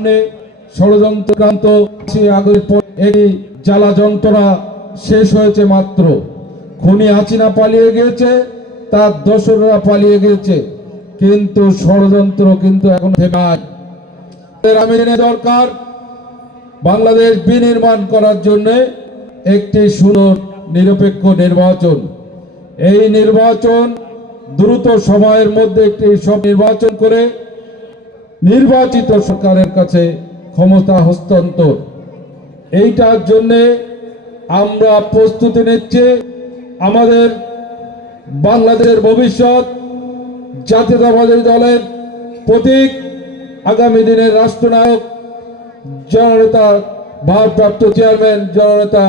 সামনে ষড়যন্ত্রক্রান্ত আগের পর এই জ্বালা যন্ত্রণা শেষ হয়েছে মাত্র। খুনি হাসিনা পালিয়ে গিয়েছে, তার দোসররা পালিয়ে গিয়েছে। কিন্তু ষড়যন্ত্র কিন্তু এখন আমি দরকার বাংলাদেশ বিনির্মাণ করার জন্য একটি সুন্দর নিরপেক্ষ নির্বাচন। এই নির্বাচন দ্রুত সময়ের মধ্যে একটি সব নির্বাচন করে নির্বাচিত সরকারের কাছে ক্ষমতা হস্তান্তর। এইটার জন্য আমরা প্রস্তুতি নিচ্ছি। আমাদের বাংলাদেশের ভবিষ্যৎ, জাতীয়তাবাদী দলের প্রতীক, আগামী দিনের রাষ্ট্রনায়ক, জননেতা, ভারপ্রাপ্ত চেয়ারম্যান, জননেতা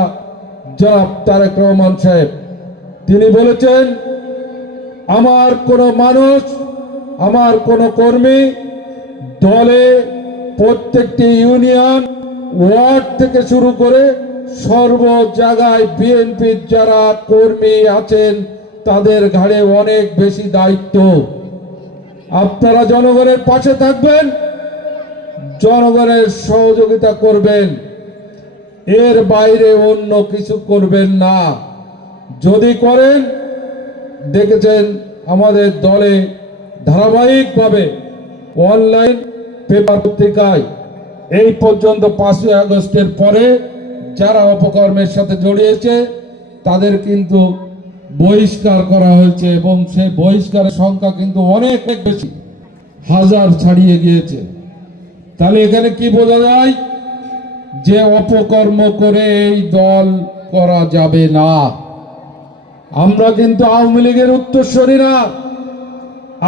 জনাব তারেক রহমান সাহেব। তিনি বলেছেন, আমার কোনো মানুষ, আমার কোনো কর্মী দলে প্রত্যেকটি ইউনিয়ন ওয়ার্ড থেকে শুরু করে সর্ব জায়গায় বিএনপির যারা কর্মী আছেন, তাদের ঘাড়ে অনেক বেশি দায়িত্ব। আপনারা জনগণের পাশে থাকবেন, জনগণের সহযোগিতা করবেন। এর বাইরে অন্য কিছু করবেন না। যদি করেন, দেখেছেন আমাদের দলে ধারাবাহিকভাবে অনলাইন পেপার পত্রিকায় এই পর্যন্ত পাঁচই আগস্টের পরে যারা অপকর্মের সাথে জড়িয়েছে, তাদের কিন্তু বহিষ্কার করা হয়েছে এবং সেই বহিষ্কারের সংখ্যা কিন্তু অনেক বেশি। হাজার ছাড়িয়ে গিয়েছে। তাহলে এখানে কি বোঝা যায়? যে অপকর্ম করে এই দল করা যাবে না। আমরা কিন্তু আওয়ামী লীগের উত্তরস্বরী না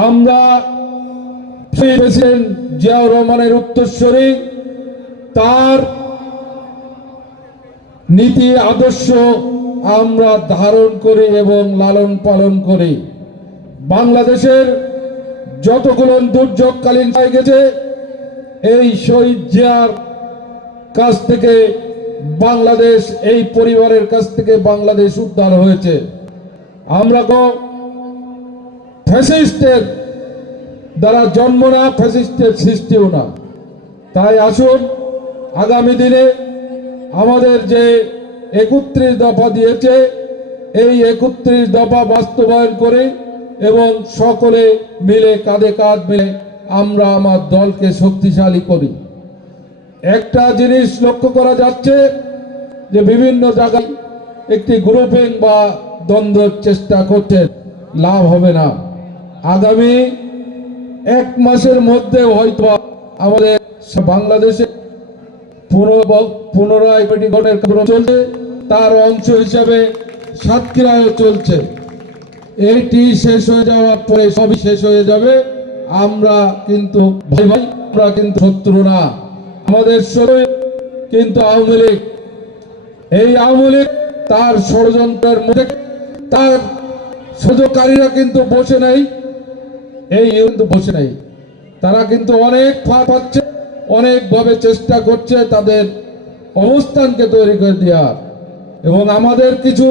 আমরা প্রেসিডেন্ট জিয়াউর রহমানের উত্তরস্বরী তার নীতি আদর্শ আমরা ধারণ করি এবং লালন পালন করি। বাংলাদেশের যতগুলো দুর্যোগকালীন হয়ে গেছে, এই শহীদ জিয়ার কাছ থেকে বাংলাদেশ, এই পরিবারের কাছ থেকে বাংলাদেশ উদ্ধার হয়েছে। আমরা ফ্যাসিস্টের দ্বারা জন্ম না ফ্যাসিস্টের সৃষ্টিও না। তাই আসুন, আগামী দিনে আমাদের যে একত্রিশ দফা দিয়েছে, এই একত্রিশ দফা বাস্তবায়ন করে এবং সকলে মিলে কাঁধে কাঁধ মিলে আমরা আমার দলকে শক্তিশালী করি। একটা জিনিস লক্ষ্য করা যাচ্ছে যে বিভিন্ন জায়গায় একটি গ্রুপিং বা দ্বন্দ্বের চেষ্টা করছেন, লাভ হবে না। আগামী এক মাসের মধ্যে হয়তো আমাদের বাংলাদেশে পুনর- পুনরায় কমিটি গঠনের কার্যক্রম চলছে। তার অংশ হিসাবে সাতক্ষীরাও চলছে। এইটি শেষ হয়ে যাওয়ার পরে সবই শেষ হয়ে যাবে। আমরা কিন্তু ভাই ভাই আমরা কিন্তু শত্রু না। আমাদের শত্রু কিন্তু আওয়ামী লীগ। এই আওয়ামী লীগ তার ষড়যন্ত্রের মধ্যে তার সুযোগকারীরা কিন্তু বসে নাই। এই কিন্তু বসে নাই। তারা কিন্তু অনেক ফাঁক পাচ্ছে, অনেকভাবে চেষ্টা করছে তাদের অবস্থানকে তৈরি করে দেওয়ার। এবং আমাদের কিছু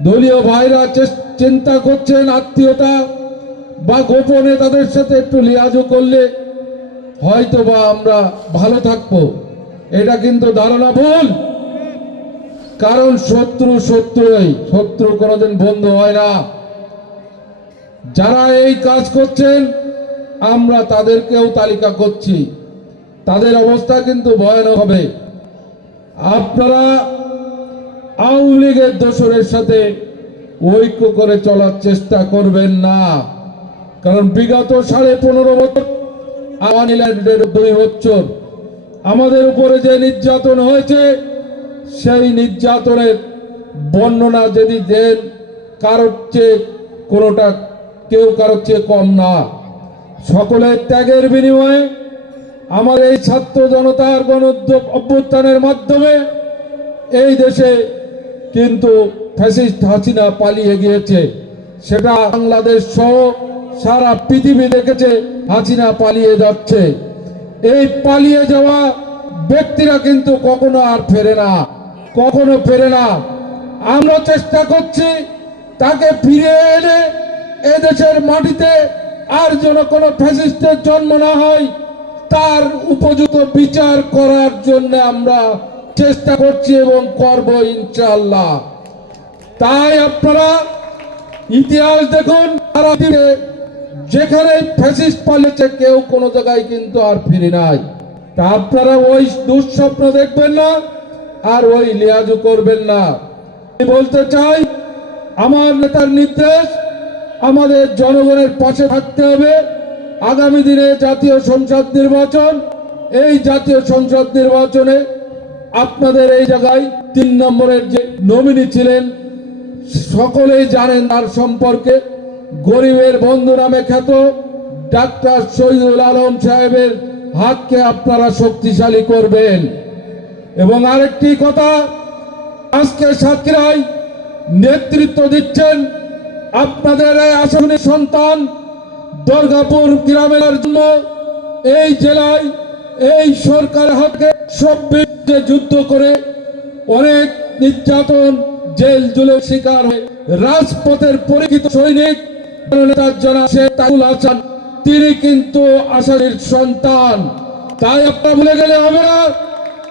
দলীয় ভাইরা চিন্তা করছেন, আত্মীয়তা বা গোপনে তাদের সাথে একটু লিয়াজও করলে হয়তো বা আমরা ভালো থাকব। এটা কিন্তু ধারণা ভুল। কারণ শত্রু শত্রুই, শত্রু কোনোদিন বন্ধু হয় না। যারা এই কাজ করছেন, আমরা তাদেরকেও তালিকা করছি। তাদের অবস্থা কিন্তু ভয়ানক হবে। আপনারা আওয়ামী লীগের দোসরের সাথে ঐক্য করে চলার চেষ্টা করবেন না। কারণ বিগত সাড়ে পনেরো বছর আওয়ামী লীগের দুই বছর আমাদের উপরে যে নির্যাতন হয়েছে, সেই নির্যাতনের বর্ণনা যদি দেন, কারোর চেয়ে কোনোটা কেউ কারোর চেয়ে কম না। সকলের ত্যাগের বিনিময়ে আমার এই ছাত্র জনতার গণ অভ্যুত্থানের মাধ্যমে এই দেশে কিন্তু ফ্যাসিস্ট হাসিনা পালিয়ে গিয়েছে। সেটা বাংলাদেশ সহ সারা পৃথিবী দেখেছে, হাসিনা পালিয়ে যাচ্ছে। এই পালিয়ে যাওয়া ব্যক্তিরা কিন্তু কখনো আর ফেরে না, কখনো ফেরে না। আমরা চেষ্টা করছি তাকে ফিরে এনে এদেশের মাটিতে আর যেন কোনো ফ্যাসিস্টের জন্ম না হয়, তার উপযুক্ত বিচার করার জন্য আমরা চেষ্টা করছি এবং করব ইনশাল্লাহ তাই আপনারা ইতিহাস দেখুন যেখানে ফ্যাসিস্ট পালিয়েছে, কেউ কোনো জায়গায় কিন্তু আর ফিরে নাই। তা আপনারা ওই দুঃস্বপ্ন দেখবেন না, আর ওই লিয়াজু করবেন না। বলতে চাই, আমার নেতার নির্দেশ আমাদের জনগণের পাশে থাকতে হবে। আগামী দিনে জাতীয় সংসদ নির্বাচন, এই জাতীয় সংসদ নির্বাচনে আপনাদের এই জায়গায় তিন নম্বরের যে নমিনি ছিলেন, সকলেই জানেন তার সম্পর্কে। গরিবের বন্ধু নামে খ্যাত ডাক্তার শহীদুল আলম সাহেবের হাতকে আপনারা শক্তিশালী করবেন। এবং আরেকটি কথা, আজকে সাতক্ষীরায় নেতৃত্ব দিচ্ছেন আপনাদের এই আসনের সন্তান দুর্গাপুর গ্রামের জন্য এই জেলায় এই সরকারের হাতে সভ্যে যুদ্ধ করে অনেক নির্যাতন, জেল জুলের শিকার হয়ে। রাজপথের পরিচিত সৈনিক হাসান, তিনি কিন্তু আসামের সন্তান। তাই আপনারা ভুলে গেলে হবে না।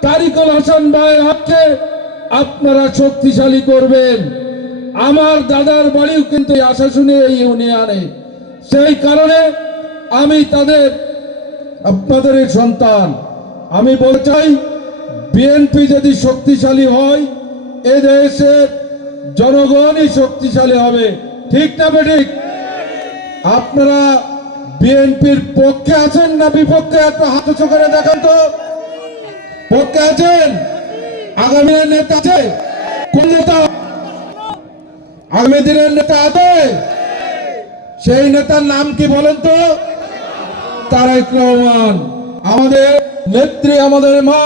তারিকুল হাসান ভাইয়ের হাতকে আপনারা শক্তিশালী করবেন। আমার দাদার বাড়িও কিন্তু এই আশাশুনি এই ইউনিয়নে সেই কারণে আমি তাদের, আপনাদের সন্তান। আমি বলতে চাই, বিএনপি যদি শক্তিশালী হয়, এ দেশের জনগণই শক্তিশালী হবে। ঠিক না বেঠিক? আপনারা বিএনপির পক্ষে আছেন না বিপক্ষে? একটা হাত উঁচু করে দেখান তো। পক্ষে আছেন? আগামী নেতা আছে? কোন নেতা? দিনের নেতা আছে সেই নেতার নাম কি বলেন তো? তারেক রহমান। আমাদের নেত্রী, আমাদের মা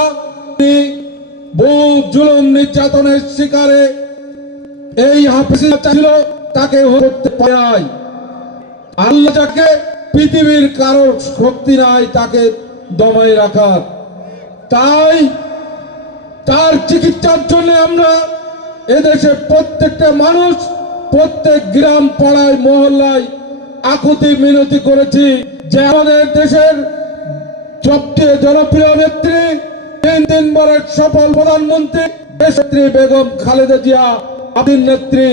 বহু জুলুম নির্যাতনের শিকারে এই হাফিজ ছিল তাকে হতে নাই। আল্লাহ যাকে পৃথিবীর কারও শক্তি নাই, তাকে দমাই রাখার। তাই তার চিকিৎসার জন্য আমরা এদেশে প্রত্যেকটা মানুষ প্রত্যেক গ্রাম পাড়ায়, মহল্লায় আকুতি মিনতি করেছি যে আমাদের দেশের সবচেয়ে জনপ্রিয় নেত্রী, তিন তিনবারের সফল প্রধানমন্ত্রী দেশনেত্রী বেগম খালেদা জিয়া আদিন নেত্রী,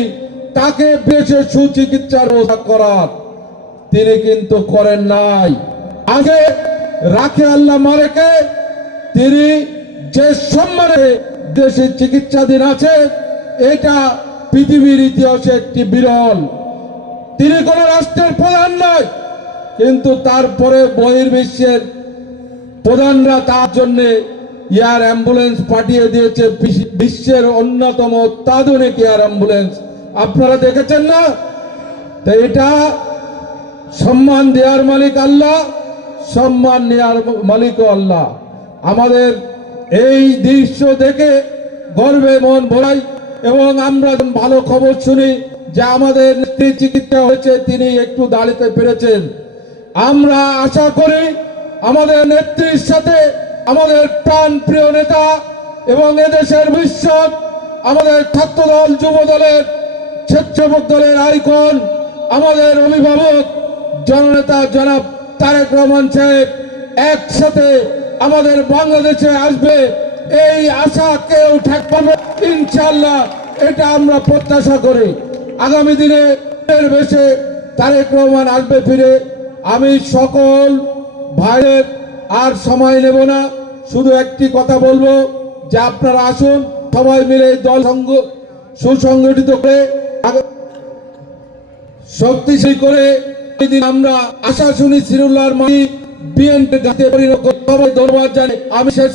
তাকে বেশে সুচিকিৎসার ব্যবস্থা করার। তিনি কিন্তু করেন নাই। আগে রাখে আল্লাহ মারেকে, তিনি যে সম্মানে দেশে চিকিৎসাধীন আছে, এটা পৃথিবীর ইতিহাসে একটি বিরল। তিনি কোন রাষ্ট্রের প্রধান নয়, কিন্তু তারপরে বহির্বিশ্বের প্রধানরা তার জন্য এয়ার অ্যাম্বুলেন্স পাঠিয়ে দিয়েছে। বিশ্ব- বিশ্বের অন্যতম অত্যাধুনিক এয়ার অ্যাম্বুলেন্স। আপনারা দেখেছেন না? তো এটা সম্মান দেওয়ার মালিক আল্লাহ, সম্মান নেওয়ার মালিকও আল্লাহ। আমাদের এই দৃশ্য দেখে গর্বে মন ভরাই এবং আমরা ভালো খবর শুনি যে আমাদের নেত্রী চিকিৎসা হয়েছে, তিনি একটু দাঁড়িতে পেরেছেন। আমরা আশা করি আমাদের নেত্রীর সাথে আমাদের প্রাণ প্রিয় নেতা এবং এদেশের ভবিষ্যৎ আমাদের ছাত্রদল যুব দলের স্বেচ্ছাসেবক দলের আইকন, আমাদের অভিভাবক জননেতা জনাব তারেক রহমান সাহেব একসাথে আমাদের বাংলাদেশে আসবে। এই আশা কেউ ঠেক পাবে ইনশাল্লাহ এটা আমরা প্রত্যাশা করি। আগামী দিনে বেশে তারেক রহমান আসবে ফিরে। আমি সকল ভাইয়ের আর সময় নেব না। শুধু একটি কথা বলব, যে আপনারা আসুন, সবাই মিলে দল সঙ্গ সুসংগঠিত করে শক্তিশালী করে আমরা আশা শুনি সিরুল্লাহর মানি বিএনপি গাতে পরিণত সবাই ধন্যবাদ জানি আমি শেষ